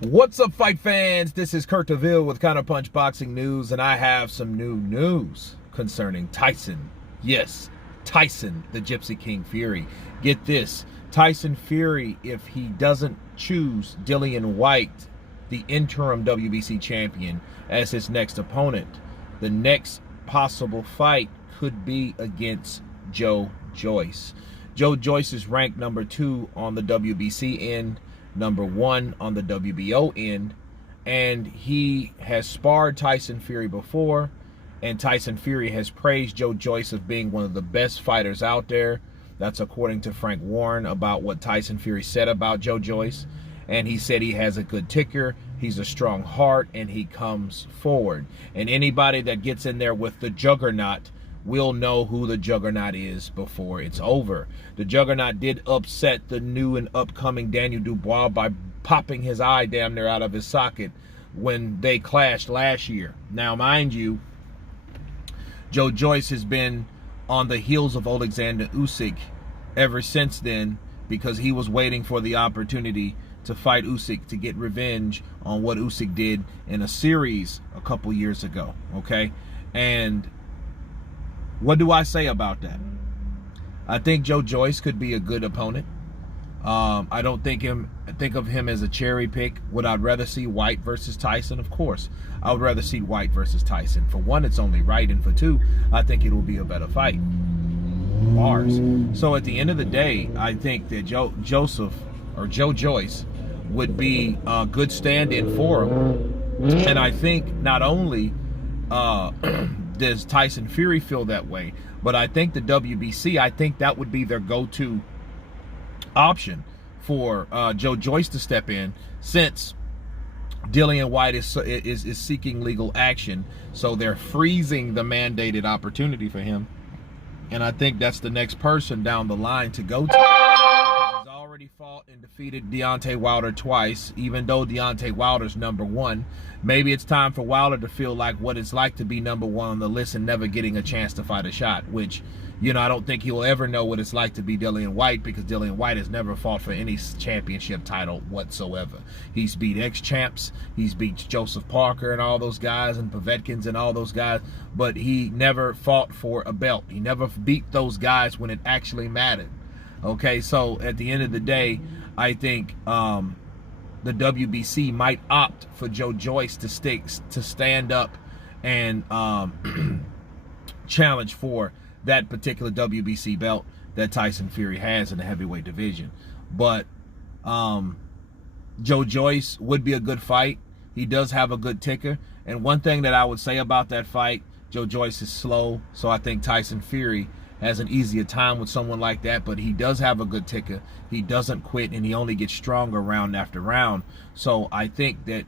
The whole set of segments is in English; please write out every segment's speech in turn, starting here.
What's up, fight fans? This is Kurt DeVille with Counterpunch Boxing News, and I have some new news concerning Tyson. Yes, Tyson, the Gypsy King Fury. Get this, Tyson Fury, if he doesn't choose Dillian Whyte, the interim WBC champion, as his next opponent, the next possible fight could be against Joyce. Joyce is ranked number 2 on the WBC end, number 1 on the WBO end, and he has sparred Tyson Fury before, and Tyson Fury has praised Joyce of being one of the best fighters out there. That's according to Frank Warren about what Tyson Fury said about Joyce, and he said he has a good ticker, he's a strong heart, and he comes forward. And anybody that gets in there with the juggernaut will know who the juggernaut is before it's over. The juggernaut did upset the new and upcoming Daniel Dubois by popping his eye damn near out of his socket when they clashed last year. Now, mind you, Joyce has been on the heels of Alexander Usyk ever since then, because he was waiting for the opportunity to fight Usyk to get revenge on what Usyk did in a series a couple years ago, okay? And what do I say about that? I think Joyce could be a good opponent. I don't think of him as a cherry pick. Would I rather see Whyte versus Tyson? Of course. I would rather see Whyte versus Tyson. For one, it's only right, and for two, I think it will be a better fight. Bars. So at the end of the day, I think that Joyce would be a good stand-in for him. And I think not only does Tyson Fury feel that way, but I think the WBC, I think that would be their go-to option for Joyce to step in, since Dillian Whyte is seeking legal action, so they're freezing the mandated opportunity for him. And I think that's the next person down the line to go to. He's already fought and defeated Deontay Wilder twice, even though Deontay Wilder's number 1. Maybe it's time for Wilder to feel like what it's like to be number 1 on the list and never getting a chance to fight a shot, which, you know, I don't think he'll ever know what it's like to be Dillian Whyte, because Dillian Whyte has never fought for any championship title whatsoever. He's beat ex-champs, he's beat Joseph Parker and all those guys, and Povetkins and all those guys, but he never fought for a belt. He never beat those guys when it actually mattered. Okay, so at the end of the day, I think the WBC might opt for Joyce to stand up and challenge for that particular WBC belt that Tyson Fury has in the heavyweight division. But Joyce would be a good fight. He does have a good ticker. And one thing that I would say about that fight, Joyce is slow, so I think Tyson Fury has an easier time with someone like that, but he does have a good ticker. He doesn't quit, and he only gets stronger round after round. So I think that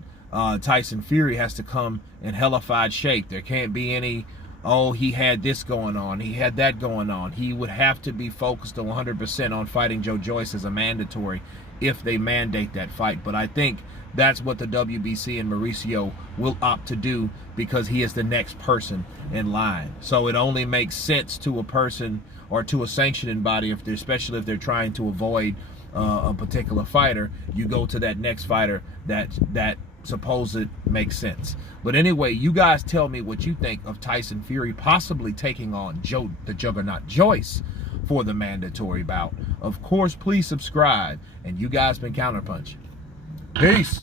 Tyson Fury has to come in hellified shape. There can't be any, oh, he had this going on, he had that going on. He would have to be focused 100% on fighting Joyce as a mandatory if they mandate that fight. But I think that's what the WBC and Mauricio will opt to do, because he is the next person in line. So it only makes sense to a person or to a sanctioning body, especially if they're trying to avoid a particular fighter, you go to that next fighter that supposed makes sense. But anyway, you guys tell me what you think of Tyson Fury possibly taking on the juggernaut Joyce for the mandatory bout. Of course, please subscribe, and you guys been Counterpunch. Peace.